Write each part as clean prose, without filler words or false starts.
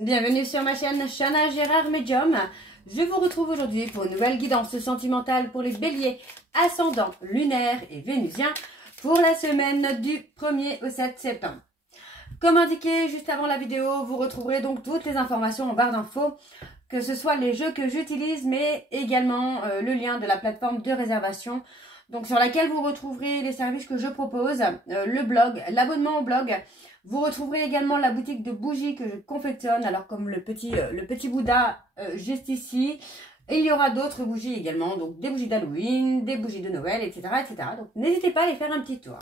Bienvenue sur ma chaîne Chana Gérard Medium. Je vous retrouve aujourd'hui pour une nouvelle guidance sentimentale pour les béliers, ascendants, lunaires et vénusiens pour la semaine du 1er au 7 septembre. Comme indiqué juste avant la vidéo, vous retrouverez donc toutes les informations en barre d'infos, que ce soit les jeux que j'utilise, mais également le lien de la plateforme de réservation, donc sur laquelle vous retrouverez les services que je propose, le blog, l'abonnement au blog. Vous retrouverez également la boutique de bougies que je confectionne, alors comme le petit Bouddha juste ici. Il y aura d'autres bougies également, donc des bougies d'Halloween, des bougies de Noël, etc. etc. Donc n'hésitez pas à aller faire un petit tour.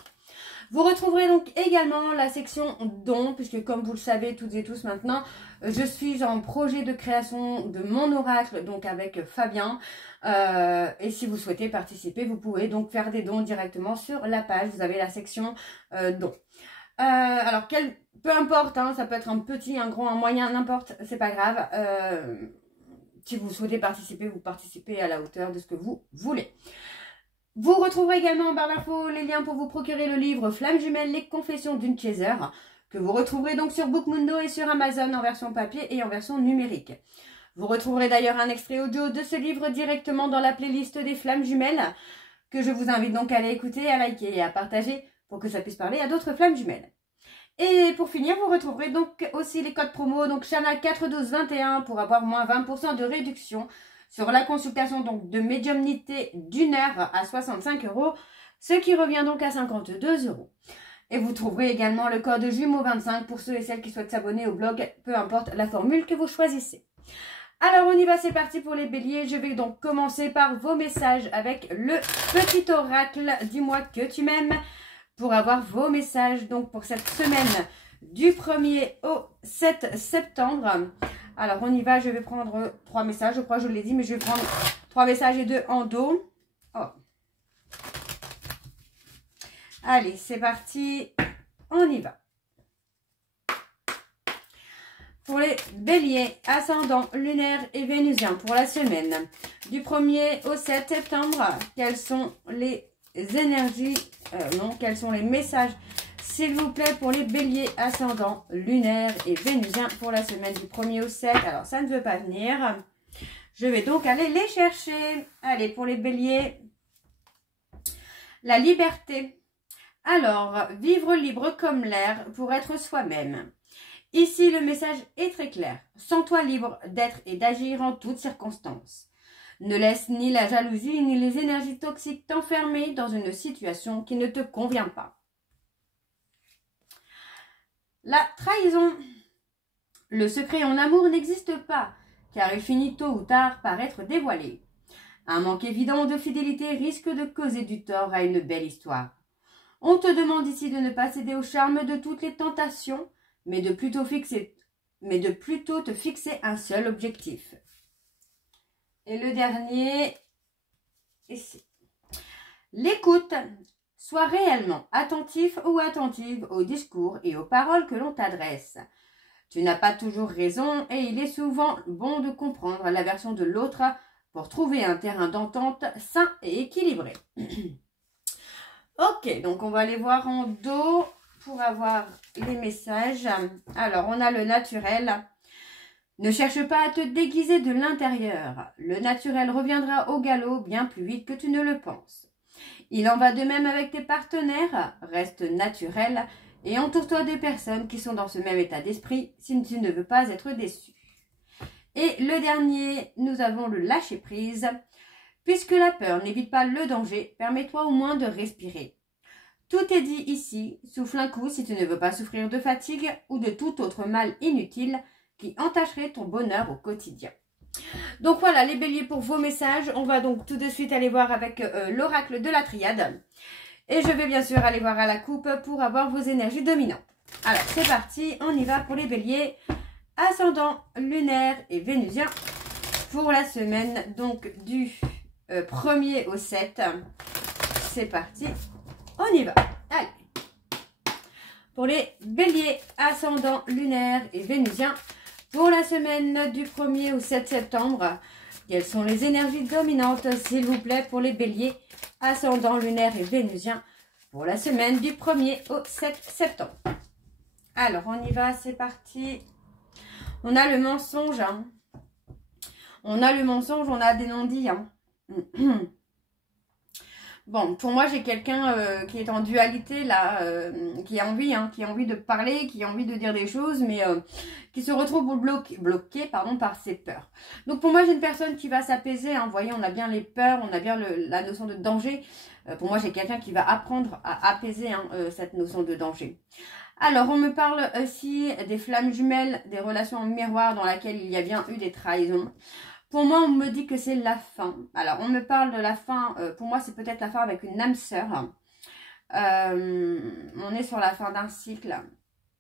Vous retrouverez donc également la section dons, puisque comme vous le savez toutes et tous maintenant, je suis en projet de création de mon oracle, donc avec Fabien. Et si vous souhaitez participer, vous pouvez donc faire des dons directement sur la page. Vous avez la section dons. Alors, peu importe, hein, ça peut être un petit, un grand, un moyen, n'importe, c'est pas grave. Si vous souhaitez participer, vous participez à la hauteur de ce que vous voulez. Vous retrouverez également en barre d'infos les liens pour vous procurer le livre Flammes jumelles, les confessions d'une chaser, que vous retrouverez donc sur Bookmundo et sur Amazon en version papier et en version numérique. Vous retrouverez d'ailleurs un extrait audio de ce livre directement dans la playlist des Flammes jumelles, que je vous invite donc à aller écouter, à liker et à partager pour que ça puisse parler à d'autres flammes jumelles. Et pour finir, vous retrouverez donc aussi les codes promo, donc Chana 41221 pour avoir moins 20% de réduction sur la consultation donc de médiumnité d'une heure à 65 €, ce qui revient donc à 52 €. Et vous trouverez également le code jumeau25 pour ceux et celles qui souhaitent s'abonner au blog, peu importe la formule que vous choisissez. Alors on y va, c'est parti pour les béliers. Je vais donc commencer par vos messages avec le petit oracle « Dis-moi que tu m'aimes » pour avoir vos messages donc pour cette semaine du 1er au 7 septembre. Alors on y va, je vais prendre 3 messages, je crois que je l'ai dit, mais je vais prendre 3 messages et 2 en dos. Oh. Allez, c'est parti, on y va. Pour les béliers, ascendants, lunaires et vénusiens pour la semaine du 1er au 7 septembre, quelles sont les énergies, quels sont les messages, s'il vous plaît, pour les béliers, ascendants, lunaires et vénusiens pour la semaine du 1er au 7. Alors, ça ne veut pas venir. Je vais donc aller les chercher. Allez, pour les béliers, la liberté. Alors, vivre libre comme l'air pour être soi-même. Ici, le message est très clair. Sens-toi libre d'être et d'agir en toutes circonstances. Ne laisse ni la jalousie ni les énergies toxiques t'enfermer dans une situation qui ne te convient pas. La trahison. Le secret en amour n'existe pas, car il finit tôt ou tard par être dévoilé. Un manque évident de fidélité risque de causer du tort à une belle histoire. On te demande ici de ne pas céder au charme de toutes les tentations, mais de plutôt te fixer un seul objectif. Et le dernier, ici. L'écoute. Sois réellement attentif ou attentive aux discours et aux paroles que l'on t'adresse. Tu n'as pas toujours raison et il est souvent bon de comprendre la version de l'autre pour trouver un terrain d'entente sain et équilibré. Ok, donc on va aller voir en dos pour avoir les messages. Alors, on a le naturel. Ne cherche pas à te déguiser de l'intérieur. Le naturel reviendra au galop bien plus vite que tu ne le penses. Il en va de même avec tes partenaires. Reste naturel et entoure-toi des personnes qui sont dans ce même état d'esprit si tu ne veux pas être déçu. Et le dernier, nous avons le lâcher prise. Puisque la peur n'évite pas le danger, permets-toi au moins de respirer. Tout est dit ici. Souffle un coup si tu ne veux pas souffrir de fatigue ou de tout autre mal inutile qui entacherait ton bonheur au quotidien. Donc voilà les béliers pour vos messages. On va donc tout de suite aller voir avec l'oracle de la triade. Et je vais bien sûr aller voir à la coupe pour avoir vos énergies dominantes. Alors c'est parti, on y va pour les béliers, ascendants, lunaires et vénusiens pour la semaine donc du 1er au 7. C'est parti, on y va. Allez. Pour les béliers, ascendants, lunaires et vénusiens, pour la semaine du 1er au 7 septembre, quelles sont les énergies dominantes, s'il vous plaît, pour les béliers, ascendants, lunaires et vénusiens, pour la semaine du 1er au 7 septembre. Alors, on y va, c'est parti. On a le mensonge. Hein. On a le mensonge, on a des non-dits. Hein. Bon, pour moi, j'ai quelqu'un qui est en dualité, là, qui a envie de parler, qui a envie de dire des choses, mais qui se retrouve bloqué par ses peurs. Donc, pour moi, j'ai une personne qui va s'apaiser. Hein. Vous voyez, on a bien les peurs, on a bien la notion de danger. Pour moi, j'ai quelqu'un qui va apprendre à apaiser cette notion de danger. Alors, on me parle aussi des flammes jumelles, des relations en miroir dans lesquelles il y a bien eu des trahisons. Pour moi, on me dit que c'est la fin. Alors, on me parle de la fin. Pour moi, c'est peut-être la fin avec une âme sœur. On est sur la fin d'un cycle.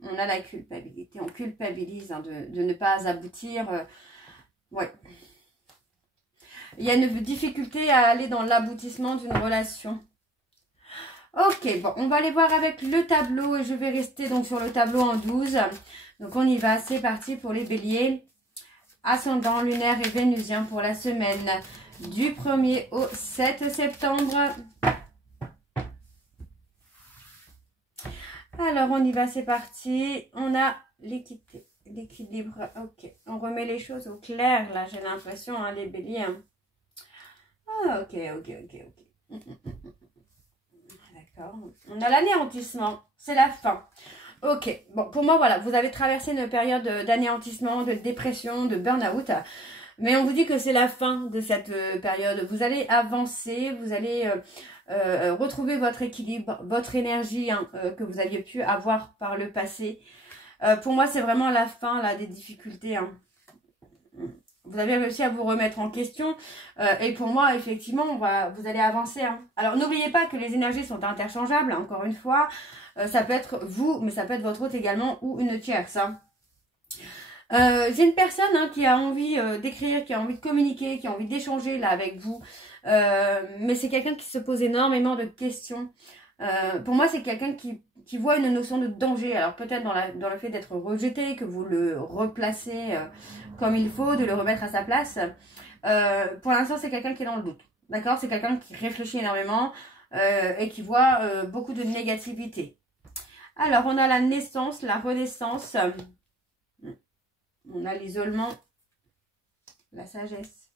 On a la culpabilité. On culpabilise de ne pas aboutir. Ouais. Il y a une difficulté à aller dans l'aboutissement d'une relation. Ok, bon, on va aller voir avec le tableau. Et je vais rester donc sur le tableau en 12. Donc, on y va. C'est parti pour les béliers. Ascendant lunaire et vénusien pour la semaine du 1er au 7 septembre. Alors, on y va, c'est parti. On a l'équité, l'équilibre. Ok, on remet les choses au clair, là, j'ai l'impression, hein, les béliers. Hein. Ah, ok. D'accord. On a l'anéantissement, c'est la fin. Ok, bon, pour moi, voilà, vous avez traversé une période d'anéantissement, de dépression, de burn-out. Mais on vous dit que c'est la fin de cette période. Vous allez avancer, vous allez retrouver votre équilibre, votre énergie que vous aviez pu avoir par le passé. Pour moi, c'est vraiment la fin là, des difficultés. Hein. Vous avez réussi à vous remettre en question. Et pour moi, effectivement, vous allez avancer. Hein. Alors, n'oubliez pas que les énergies sont interchangeables, hein, encore une fois. Ça peut être vous, mais ça peut être votre hôte également ou une tierce. Hein. J'ai une personne qui a envie d'écrire, qui a envie de communiquer, qui a envie d'échanger là avec vous. Mais c'est quelqu'un qui se pose énormément de questions. Pour moi, c'est quelqu'un qui voit une notion de danger. Alors peut-être dans le fait d'être rejeté, que vous le replacez comme il faut, de le remettre à sa place. Pour l'instant, c'est quelqu'un qui est dans le doute. D'accord? C'est quelqu'un qui réfléchit énormément et qui voit beaucoup de négativité. Alors, on a la naissance, la renaissance. On a l'isolement, la sagesse.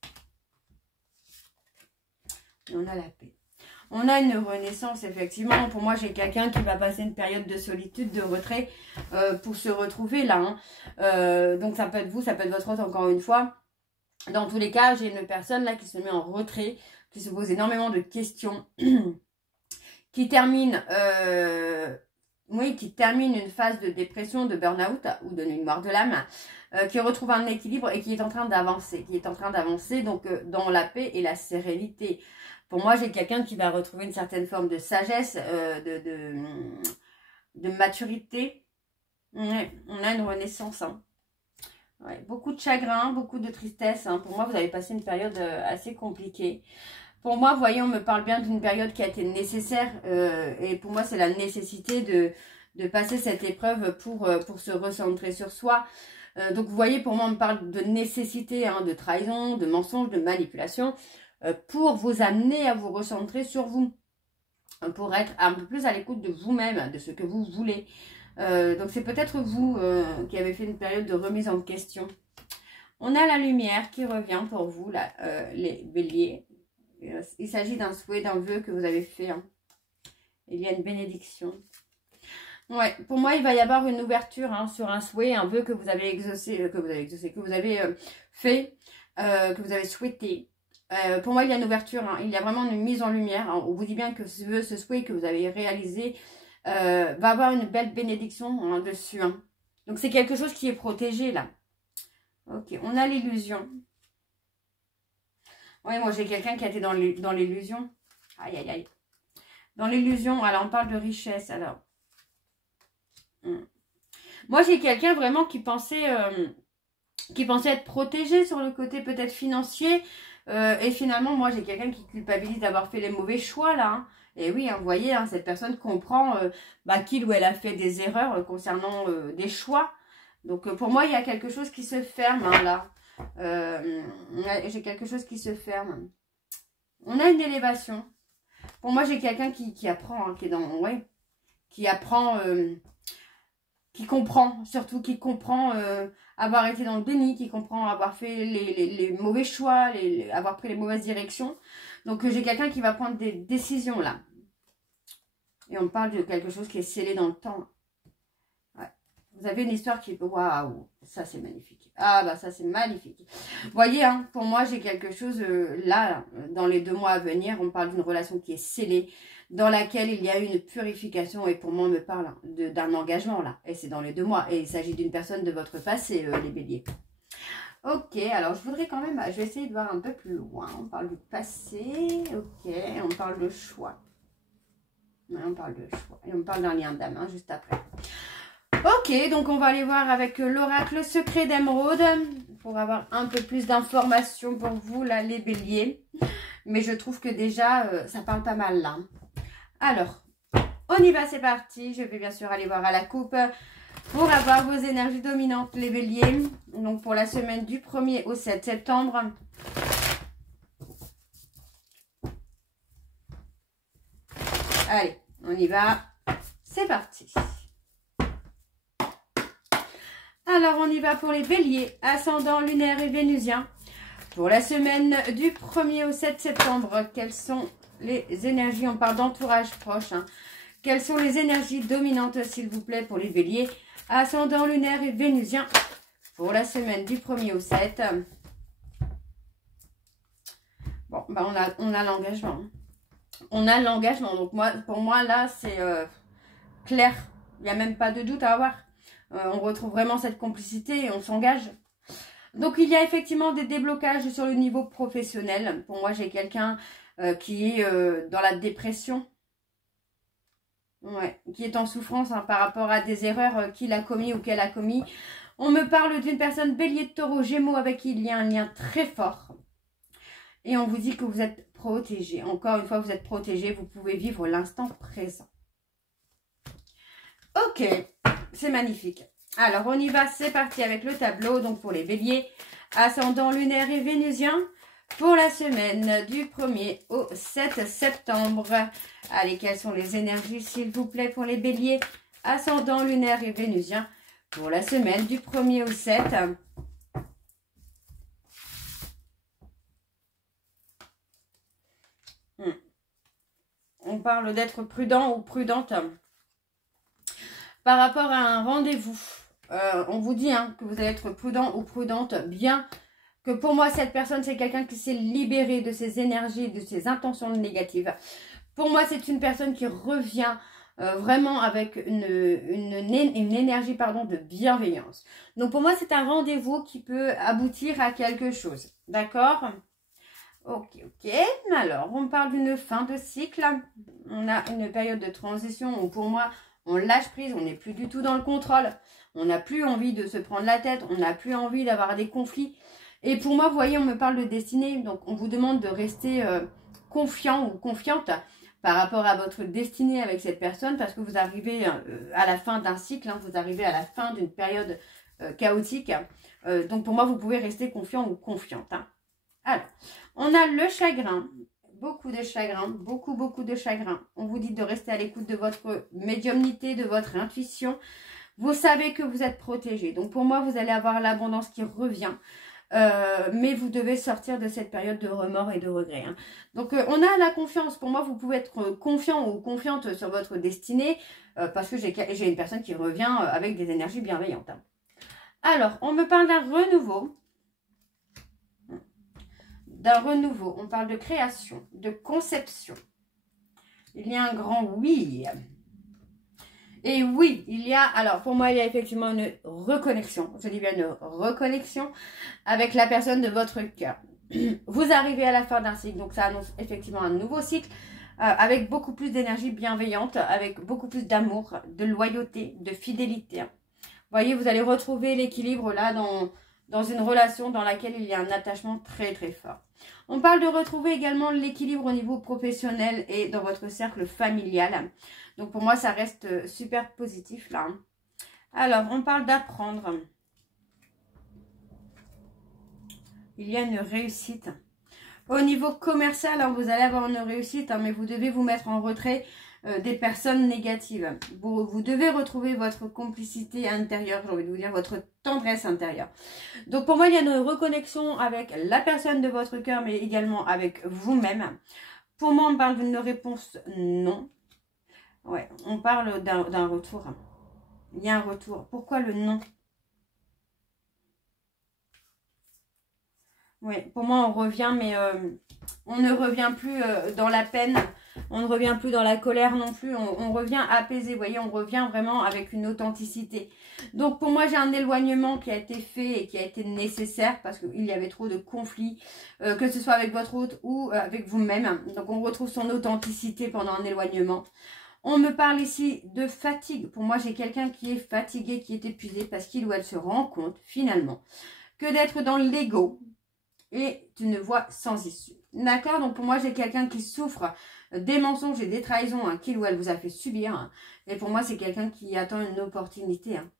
Et on a la paix. On a une renaissance, effectivement. Pour moi, j'ai quelqu'un qui va passer une période de solitude, de retrait pour se retrouver là. Hein. Donc, ça peut être vous, ça peut être votre autre, encore une fois. Dans tous les cas, j'ai une personne là qui se met en retrait, qui se pose énormément de questions, qui termine... qui termine une phase de dépression, de burn-out ou de mémoire de l'âme, qui retrouve un équilibre et qui est en train d'avancer. Donc dans la paix et la sérénité. Pour moi, j'ai quelqu'un qui va retrouver une certaine forme de sagesse, de maturité. Ouais, on a une renaissance. Hein. Ouais, beaucoup de chagrin, beaucoup de tristesse. Hein. Pour moi, vous avez passé une période assez compliquée. Pour moi, vous voyez, on me parle bien d'une période qui a été nécessaire. Et pour moi, c'est la nécessité de passer cette épreuve pour se recentrer sur soi. Donc, vous voyez, pour moi, on me parle de nécessité, de trahison, de mensonge, de manipulation, pour vous amener à vous recentrer sur vous. Pour être un peu plus à l'écoute de vous-même, de ce que vous voulez. Donc, c'est peut-être vous qui avez fait une période de remise en question. On a la lumière qui revient pour vous, là, les béliers. Il s'agit d'un souhait, d'un vœu que vous avez fait. Hein. Il y a une bénédiction. Ouais, pour moi, il va y avoir une ouverture sur un souhait, un vœu que vous avez exaucé, que vous avez fait, que vous avez souhaité. Pour moi, il y a une ouverture. Hein. Il y a vraiment une mise en lumière. Hein. On vous dit bien que ce vœu, ce souhait que vous avez réalisé va avoir une belle bénédiction dessus. Hein. Donc, c'est quelque chose qui est protégé, là. Ok, on a l'illusion. Oui, moi, j'ai quelqu'un qui a été dans l'illusion. Aïe, aïe, aïe. Dans l'illusion, alors, on parle de richesse, alors. Moi, j'ai quelqu'un vraiment qui pensait être protégé sur le côté peut-être financier. Et finalement, moi, j'ai quelqu'un qui culpabilise d'avoir fait les mauvais choix, là. Hein. Et oui, vous voyez, cette personne comprend qu'il ou elle a fait des erreurs concernant des choix. Donc, pour moi, il y a quelque chose qui se ferme, là. J'ai quelque chose qui se ferme. On a une élévation. Pour moi, j'ai quelqu'un qui apprend, qui est dans... Ouais, qui apprend qui comprend, surtout qui comprend avoir été dans le déni, qui comprend avoir fait les mauvais choix, avoir pris les mauvaises directions. Donc j'ai quelqu'un qui va prendre des décisions là. Et on parle de quelque chose qui est scellé dans le temps. Ouais. Vous avez une histoire qui... Waouh, ça c'est magnifique. Ah bah ça c'est magnifique. Vous voyez, hein, pour moi j'ai quelque chose là, dans les 2 mois à venir, on parle d'une relation qui est scellée, dans laquelle il y a une purification. Et pour moi on me parle d'un engagement là. Et c'est dans les 2 mois. Et il s'agit d'une personne de votre passé, les béliers. Ok, alors je voudrais quand même... Je vais essayer de voir un peu plus loin. On parle du passé. Ok, on parle de choix. Ouais, on parle de choix. Et on parle d'un lien d'âme, hein, juste après. Ok, donc on va aller voir avec l'oracle secret d'émeraude pour avoir un peu plus d'informations pour vous, là, les béliers. Mais je trouve que déjà, ça parle pas mal, là. Alors, on y va, c'est parti. Je vais bien sûr aller voir à la coupe pour avoir vos énergies dominantes, les béliers. Donc, pour la semaine du 1er au 7 septembre. Allez, on y va. C'est parti. Alors, on y va pour les béliers, ascendant lunaire et vénusien. Pour la semaine du 1er au 7 septembre, quelles sont les énergies? On parle d'entourage proche. Hein. Quelles sont les énergies dominantes, s'il vous plaît, pour les béliers, ascendant lunaire et vénusien? Pour la semaine du 1er au 7. Bon, bah on a l'engagement. Hein. On a l'engagement. Donc, pour moi, là, c'est clair. Il n'y a même pas de doute à avoir. On retrouve vraiment cette complicité et on s'engage. Donc, il y a effectivement des déblocages sur le niveau professionnel. Pour moi, j'ai quelqu'un qui est dans la dépression. Ouais, qui est en souffrance hein, par rapport à des erreurs qu'il a commis ou qu'elle a commis. On me parle d'une personne bélier de taureau gémeaux avec qui il y a un lien très fort. Et on vous dit que vous êtes protégé. Encore une fois, vous êtes protégé. Vous pouvez vivre l'instant présent. Ok, c'est magnifique. Alors, on y va. C'est parti avec le tableau. Donc, pour les béliers, ascendant lunaire et vénusien. Pour la semaine du 1er au 7 septembre. Allez, quelles sont les énergies, s'il vous plaît, pour les béliers, ascendant lunaire et vénusien. Pour la semaine du 1er au 7. On parle d'être prudent ou prudente par rapport à un rendez-vous. On vous dit hein, que vous allez être prudent ou prudente, bien que pour moi, cette personne, c'est quelqu'un qui s'est libéré de ses énergies, de ses intentions négatives. Pour moi, c'est une personne qui revient vraiment avec une énergie de bienveillance. Donc, pour moi, c'est un rendez-vous qui peut aboutir à quelque chose. D'accord ? Ok, ok. Alors, on parle d'une fin de cycle. On a une période de transition où, pour moi, on lâche prise. On n'est plus du tout dans le contrôle. On n'a plus envie de se prendre la tête. On n'a plus envie d'avoir des conflits. Et pour moi, vous voyez, on me parle de destinée. Donc, on vous demande de rester confiant ou confiante par rapport à votre destinée avec cette personne. Parce que vous arrivez à la fin d'un cycle. Hein, vous arrivez à la fin d'une période chaotique. Donc, pour moi, vous pouvez rester confiant ou confiante. Hein. Alors, on a le chagrin. Beaucoup de chagrin. Beaucoup de chagrin. On vous dit de rester à l'écoute de votre médiumnité, de votre intuition. Vous savez que vous êtes protégé. Donc, pour moi, vous allez avoir l'abondance qui revient. Mais vous devez sortir de cette période de remords et de regrets. Hein. Donc, on a la confiance. Pour moi, vous pouvez être confiant ou confiante sur votre destinée parce que j'ai une personne qui revient avec des énergies bienveillantes. Hein. Alors, on me parle d'un renouveau. On parle de création, de conception. Il y a un grand oui. Et oui, il y a, alors pour moi, il y a effectivement une reconnexion. Je dis bien une reconnexion avec la personne de votre cœur. Vous arrivez à la fin d'un cycle, donc ça annonce effectivement un nouveau cycle avec beaucoup plus d'énergie bienveillante, avec beaucoup plus d'amour, de loyauté, de fidélité. Vous voyez, vous allez retrouver l'équilibre là dans une relation dans laquelle il y a un attachement très très fort. On parle de retrouver également l'équilibre au niveau professionnel et dans votre cercle familial. Donc pour moi, ça reste super positif là. Alors, on parle d'apprendre. Il y a une réussite. Au niveau commercial, hein, vous allez avoir une réussite, hein, mais vous devez vous mettre en retrait des personnes négatives. Vous devez retrouver votre complicité intérieure, j'ai envie de vous dire, votre tendresse intérieure. Donc pour moi, il y a une reconnexion avec la personne de votre cœur, mais également avec vous-même. Pour moi, on parle d'une réponse non. Ouais, on parle d'un retour. Il y a un retour. Pourquoi le non? Oui, pour moi, on revient, mais on ne revient plus dans la peine. On ne revient plus dans la colère non plus. On revient apaisé, vous voyez, on revient vraiment avec une authenticité. Donc, pour moi, j'ai un éloignement qui a été fait et qui a été nécessaire parce qu'il y avait trop de conflits, que ce soit avec votre hôte ou avec vous-même. Donc, on retrouve son authenticité pendant un éloignement. On me parle ici de fatigue. Pour moi, j'ai quelqu'un qui est fatigué, qui est épuisé parce qu'il ou elle se rend compte, finalement, que d'être dans l'ego est une voie sans issue. D'accord? Donc, pour moi, j'ai quelqu'un qui souffre des mensonges et des trahisons qu'il ou elle vous a fait subir. Hein. Et pour moi, c'est quelqu'un qui attend une opportunité. Hein.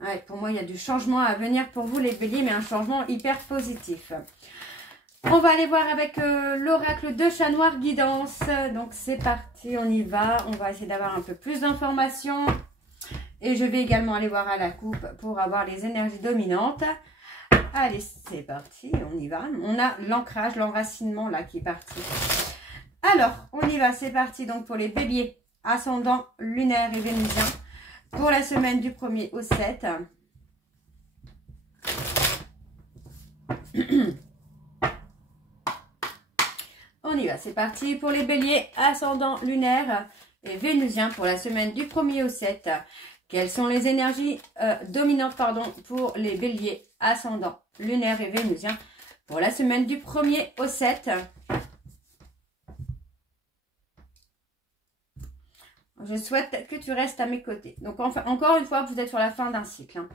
Ouais, pour moi, il y a du changement à venir pour vous, les béliers, mais un changement hyper positif. On va aller voir avec l'oracle de chat noir guidance. Donc, c'est parti, on y va. On va essayer d'avoir un peu plus d'informations. Et je vais également aller voir à la coupe pour avoir les énergies dominantes. Allez, c'est parti, on y va. On a l'ancrage, l'enracinement là qui est parti. Alors, on y va, c'est parti donc pour les béliers, ascendant, lunaire et vénusien. Pour la semaine du 1er au 7. On y va, c'est parti pour les béliers, ascendant, lunaire et vénusien pour la semaine du 1er au 7. Quelles sont les énergies dominantes pour les béliers, ascendant, lunaire et vénusien pour la semaine du 1er au 7. Je souhaite que tu restes à mes côtés. Donc, enfin, encore une fois, vous êtes sur la fin d'un cycle. Hein.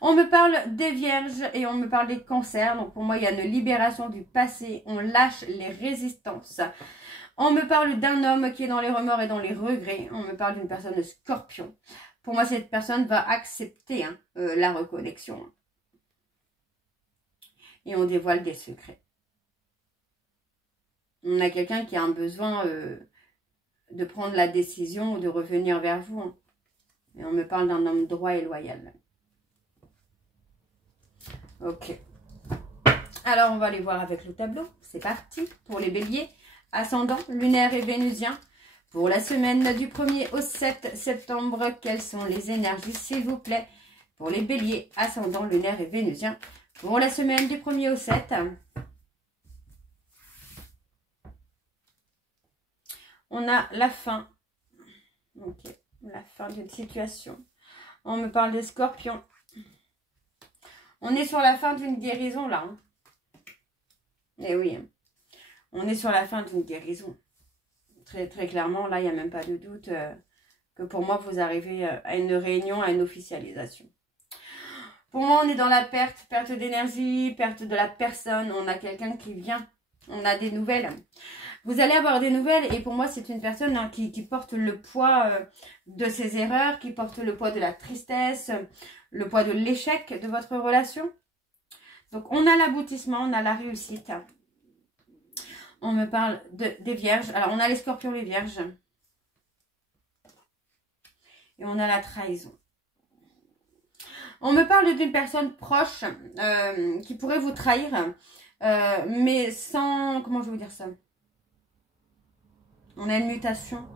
On me parle des vierges et on me parle des cancers. Donc, pour moi, il y a une libération du passé. On lâche les résistances. On me parle d'un homme qui est dans les remords et dans les regrets. On me parle d'une personne de scorpion. Pour moi, cette personne va accepter la reconnexion. Et on dévoile des secrets. On a quelqu'un qui a un besoin de prendre la décision ou de revenir vers vous. Hein. Et on me parle d'un homme droit et loyal. Ok. Alors, on va aller voir avec le tableau. C'est parti pour les béliers, ascendant, lunaire et vénusien. Pour la semaine du 1er au 7 septembre, quelles sont les énergies, s'il vous plaît, pour les béliers, ascendant, lunaire et vénusien. Pour la semaine du 1er au 7. On a la fin. Ok, la fin d'une situation. On me parle des scorpions. On est sur la fin d'une guérison là. Hein. Eh oui, on est sur la fin d'une guérison. Très, très clairement, là, il n'y a même pas de doute que pour moi, vous arrivez à une réunion, à une officialisation. Pour moi, on est dans la perte d'énergie, perte de la personne. On a quelqu'un qui vient. On a des nouvelles. Vous allez avoir des nouvelles et pour moi, c'est une personne qui porte le poids de ses erreurs, qui porte le poids de la tristesse, le poids de l'échec de votre relation. Donc, on a l'aboutissement, on a la réussite. On me parle des vierges. Alors, on a les scorpions, les vierges. Et on a la trahison. On me parle d'une personne proche qui pourrait vous trahir, mais sans... Comment je vais vous dire ça? On a une mutation.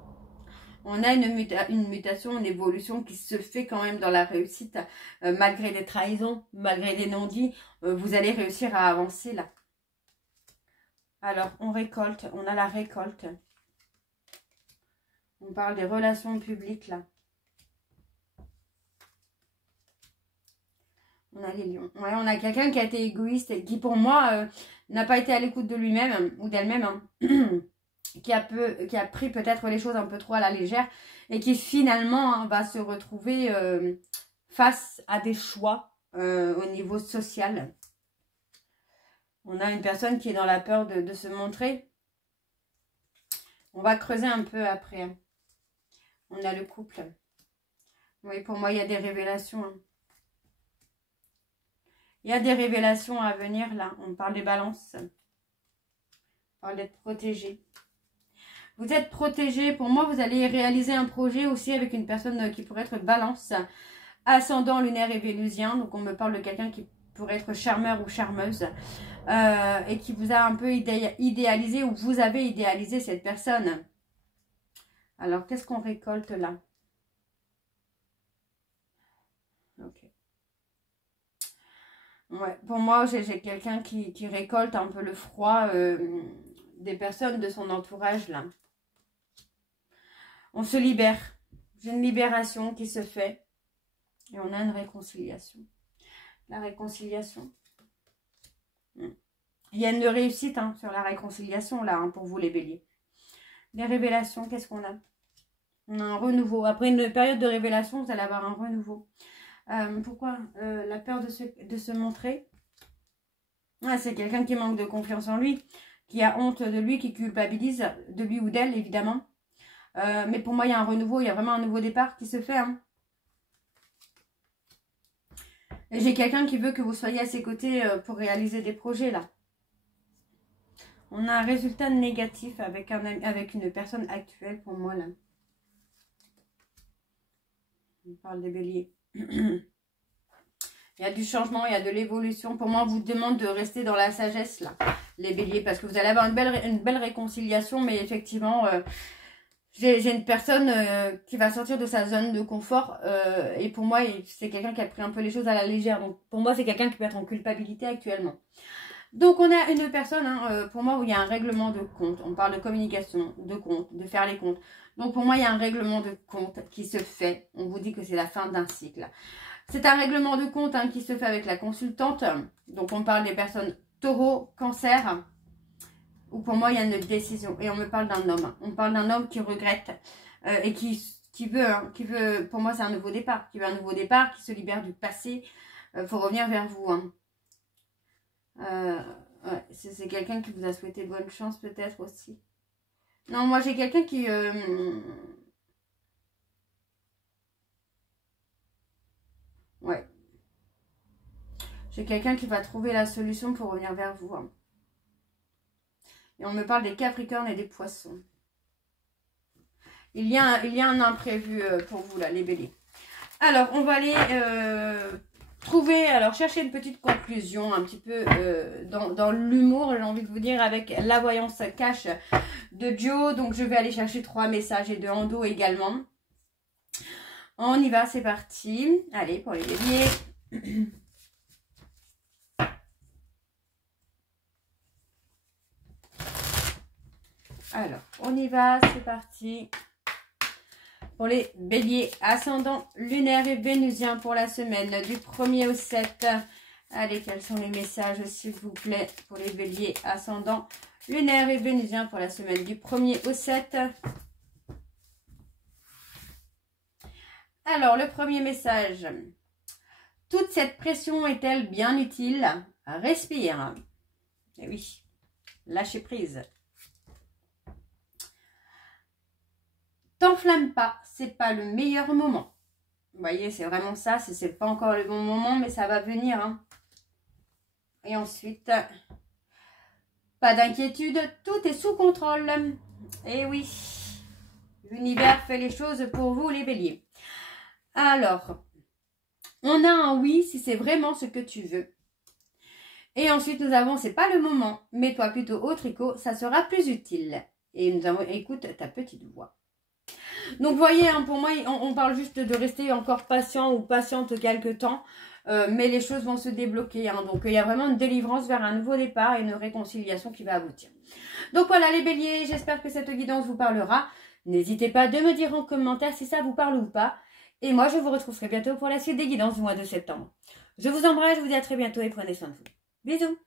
On a une mutation, une évolution qui se fait quand même dans la réussite. Malgré des trahisons, malgré des non-dits, vous allez réussir à avancer là. Alors, on récolte. On a la récolte. On parle des relations publiques là. On a les lions. Ouais, on a quelqu'un qui a été égoïste et qui, pour moi, n'a pas été à l'écoute de lui-même ou d'elle-même. Hein. qui a pris peut-être les choses un peu trop à la légère et qui finalement va se retrouver face à des choix au niveau social. On a une personne qui est dans la peur de se montrer. On va creuser un peu après. Hein. On a le couple. Oui, pour moi, il y a des révélations. Hein. Il y a des révélations à venir là. On parle des balances. On parle d'être protégé. Vous êtes protégé. Pour moi, vous allez réaliser un projet aussi avec une personne qui pourrait être balance, ascendant lunaire et vénusien. Donc, on me parle de quelqu'un qui pourrait être charmeur ou charmeuse et qui vous a un peu idéalisé ou vous avez idéalisé cette personne. Alors, qu'est-ce qu'on récolte là? Ok. Ouais, pour moi, j'ai quelqu'un qui récolte un peu le froid des personnes de son entourage là. On se libère. J'ai une libération qui se fait. Et on a une réconciliation. La réconciliation. Il y a une réussite sur la réconciliation là, pour vous les béliers. Les révélations, qu'est-ce qu'on a? On a un renouveau. Après une période de révélation, vous allez avoir un renouveau. Pourquoi la peur de se montrer? C'est quelqu'un qui manque de confiance en lui, qui a honte de lui, qui culpabilise de lui ou d'elle, évidemment. Mais pour moi, il y a un renouveau, il y a vraiment un nouveau départ qui se fait. Et j'ai quelqu'un qui veut que vous soyez à ses côtés pour réaliser des projets, là. On a un résultat négatif avec une personne actuelle, pour moi, là. On parle des béliers. Il y a du changement, il y a de l'évolution. Pour moi, on vous demande de rester dans la sagesse, là, les béliers, parce que vous allez avoir une belle réconciliation, mais effectivement... j'ai une personne qui va sortir de sa zone de confort et pour moi, c'est quelqu'un qui a pris un peu les choses à la légère. Donc, pour moi, c'est quelqu'un qui peut être en culpabilité actuellement. Donc, on a une personne, pour moi, où il y a un règlement de compte. On parle de communication, de compte, de faire les comptes. Donc, pour moi, il y a un règlement de compte qui se fait. On vous dit que c'est la fin d'un cycle. C'est un règlement de compte qui se fait avec la consultante. Donc, on parle des personnes taureau, cancer. Ou pour moi, il y a une décision. Et on me parle d'un homme. On parle d'un homme qui regrette et qui veut, pour moi, c'est un nouveau départ. Qui veut un nouveau départ, qui se libère du passé pour revenir vers vous. Ouais, c'est quelqu'un qui vous a souhaité bonne chance peut-être aussi. Non, moi, j'ai quelqu'un qui... Ouais. J'ai quelqu'un qui va trouver la solution pour revenir vers vous. Et on me parle des Capricornes et des Poissons. Il y a un imprévu pour vous, là, les béliers. Alors, on va aller chercher une petite conclusion, un petit peu dans l'humour, j'ai envie de vous dire, avec la voyance cash de Joe. Donc, je vais aller chercher 3 messages et de Ando également. On y va, c'est parti. Allez, pour les béliers. Alors, on y va, c'est parti. Pour les béliers, ascendant lunaire et vénusien pour la semaine du 1er au 7. Allez, quels sont les messages, s'il vous plaît, pour les béliers, ascendant lunaire et vénusien pour la semaine du 1er au 7. Alors, le premier message. Toute cette pression est-elle bien utile? Respire. Et oui, lâchez prise. T'enflamme pas, c'est pas le meilleur moment. Vous voyez, c'est vraiment ça, c'est pas encore le bon moment, mais ça va venir. Et ensuite, pas d'inquiétude, tout est sous contrôle. Et oui, l'univers fait les choses pour vous, les béliers. Alors, on a un oui si c'est vraiment ce que tu veux. Et ensuite, nous avons, c'est pas le moment, mets-toi plutôt au tricot, ça sera plus utile. Et nous avons, écoute ta petite voix. Donc, vous voyez, pour moi, on parle juste de rester encore patient ou patiente quelques temps. Mais les choses vont se débloquer. Donc, il y a vraiment une délivrance vers un nouveau départ et une réconciliation qui va aboutir. Donc, voilà les béliers. J'espère que cette guidance vous parlera. N'hésitez pas de me dire en commentaire si ça vous parle ou pas. Et moi, je vous retrouverai bientôt pour la suite des guidances du mois de septembre. Je vous embrasse, je vous dis à très bientôt et prenez soin de vous. Bisous!